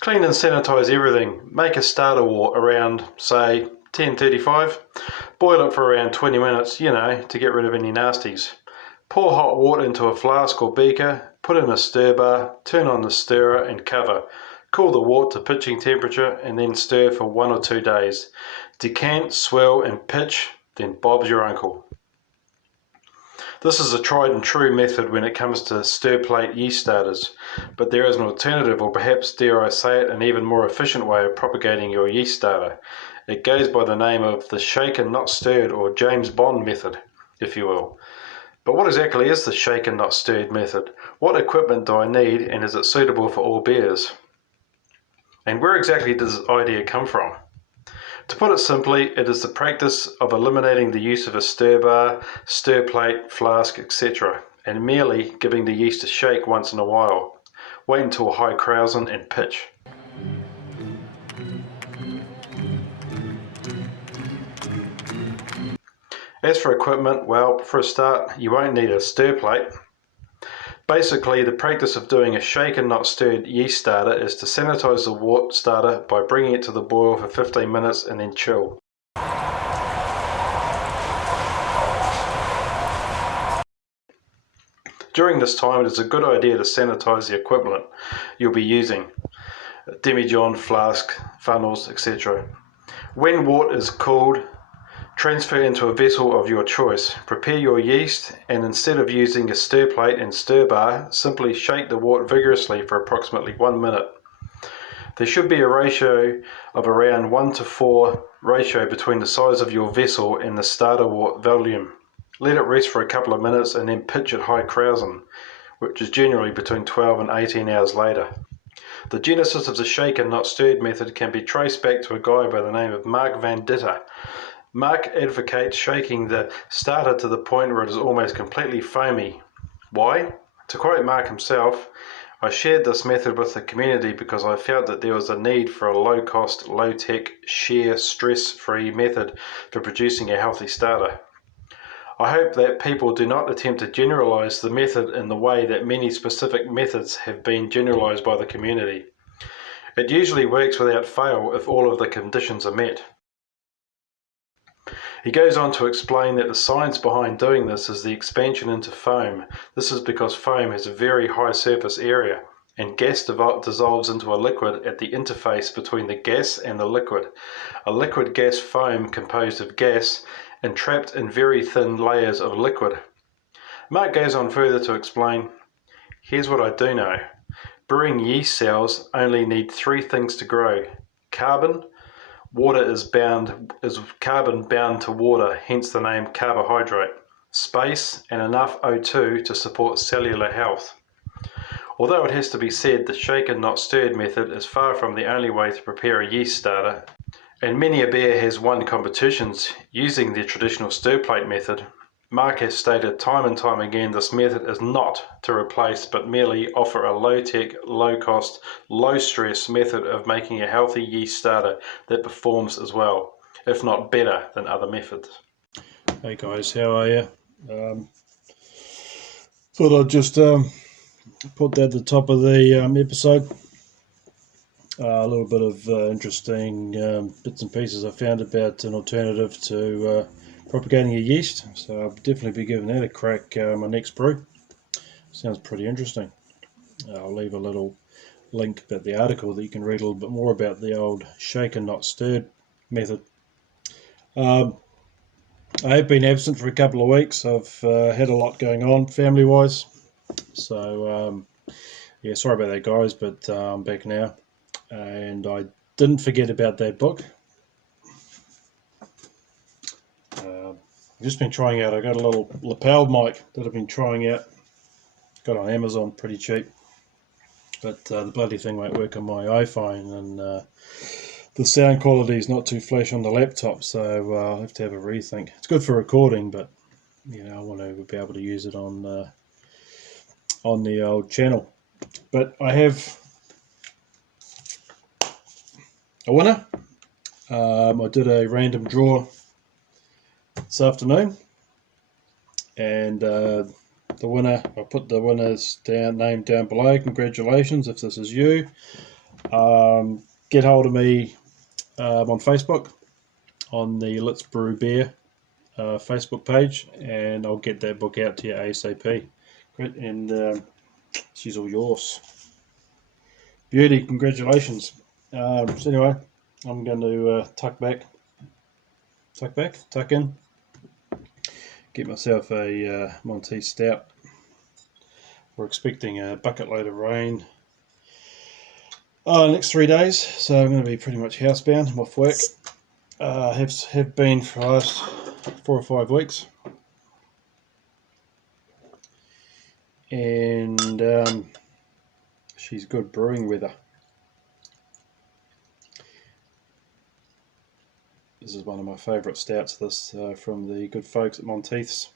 Clean and sanitize everything. Make a starter wort around, say, 10:35. Boil it for around 20 minutes, to get rid of any nasties. Pour hot water into a flask or beaker, put in a stir bar, turn on the stirrer and cover. Cool the wort to pitching temperature and then stir for 1 or 2 days. Decant, swirl and pitch, then Bob's your uncle. This is a tried and true method when it comes to stir plate yeast starters, but there is an alternative, or perhaps dare I say it, an even more efficient way of propagating your yeast starter. It goes by the name of the shaken not stirred, or James Bond method, if you will. But what exactly is the shaken not stirred method? What equipment do I need, and is it suitable for all beers? And where exactly does this idea come from? To put it simply, it is the practice of eliminating the use of a stir bar, stir plate, flask, etc., and merely giving the yeast a shake once in a while. Wait until high krausen and pitch. As for equipment, well, for a start, you won't need a stir plate. Basically, the practice of doing a shaken not stirred yeast starter is to sanitize the wort starter by bringing it to the boil for 15 minutes and then chill. During this time, it is a good idea to sanitize the equipment you'll be using: demijohn, flask, funnels, etc. When wort is cooled, transfer into a vessel of your choice. Prepare your yeast, and instead of using a stir plate and stir bar, simply shake the wort vigorously for approximately 1 minute. There should be a ratio of around 1:4 ratio between the size of your vessel and the starter wort volume. Let it rest for a couple of minutes and then pitch at high krausen, which is generally between 12 and 18 hours later. The genesis of the shaken not stirred method can be traced back to a guy by the name of Mark van Ditter. Mark advocates shaking the starter to the point where it is almost completely foamy. Why? To quote Mark himself, "I shared this method with the community because I felt that there was a need for a low-cost, low-tech, sheer, stress-free method for producing a healthy starter." I hope that people do not attempt to generalize the method in the way that many specific methods have been generalized by the community. It usually works without fail if all of the conditions are met. He goes on to explain that the science behind doing this is the expansion into foam. This is because foam has a very high surface area, and gas dissolves into a liquid at the interface between the gas and the liquid. A liquid gas foam composed of gas entrapped in very thin layers of liquid. Mark goes on further to explain, "Here's what I do know. Brewing yeast cells only need 3 things to grow: carbon. Water is carbon bound to water, hence the name carbohydrate. Space, and enough O2 to support cellular health." Although it has to be said the shaken not stirred method is far from the only way to prepare a yeast starter, and many a beer has won competitions using the traditional stir plate method, Mark has stated time and time again this method is not to replace but merely offer a low-tech, low-cost, low-stress method of making a healthy yeast starter that performs as well, if not better, than other methods. Hey guys, how are you? Thought I'd just put that at the top of the episode. A little bit of interesting bits and pieces I found about an alternative to propagating your yeast, so I'll definitely be giving that a crack my next brew. Sounds pretty interesting. I'll leave a little link about the article that you can read a little bit more about the old shaken not stirred method. I have been absent for a couple of weeks. I've had a lot going on family wise, so yeah, sorry about that guys, but I'm back now, and I didn't forget about that book. I've just been trying out, I got a little lapel mic that I've been trying out, got on Amazon pretty cheap, but the bloody thing won't work on my iPhone, and the sound quality is not too flash on the laptop, so I'll have to have a rethink. It's good for recording, but I want to be able to use it on the old channel. But I have a winner. I did a random draw this afternoon, and the winner, I put the winner's name down below. Congratulations if this is you. Get hold of me on Facebook on the Let's Brew Beer Facebook page, and I'll get that book out to you ASAP. Great, and she's all yours. Beauty, congratulations. So anyway, I'm going to tuck in, get myself a Monteith Stout. We're expecting a bucket load of rain next 3 days, so I'm going to be pretty much housebound. I'm off work. Have been for the last 4 or 5 weeks, and she's good brewing weather. This is one of my favourite stouts. This from the good folks at Monteith's.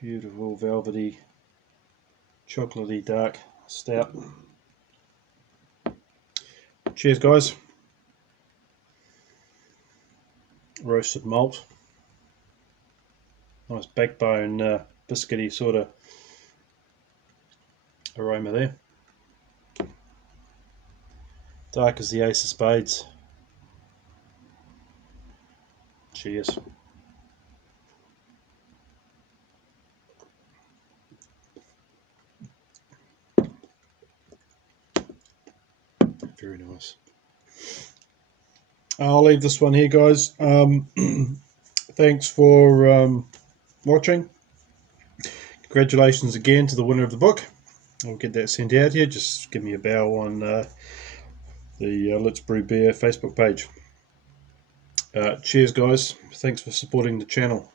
Beautiful velvety, chocolatey dark stout. Cheers, guys. Roasted malt. Nice backbone, biscuity sort of aroma there. Dark as the ace of spades. Cheers. Very nice. I'll leave this one here, guys. Thanks for watching. Congratulations again to the winner of the book. I'll get that sent out here. Just give me a bell on the Let's Brew Beer Facebook page. Cheers, guys. Thanks for supporting the channel.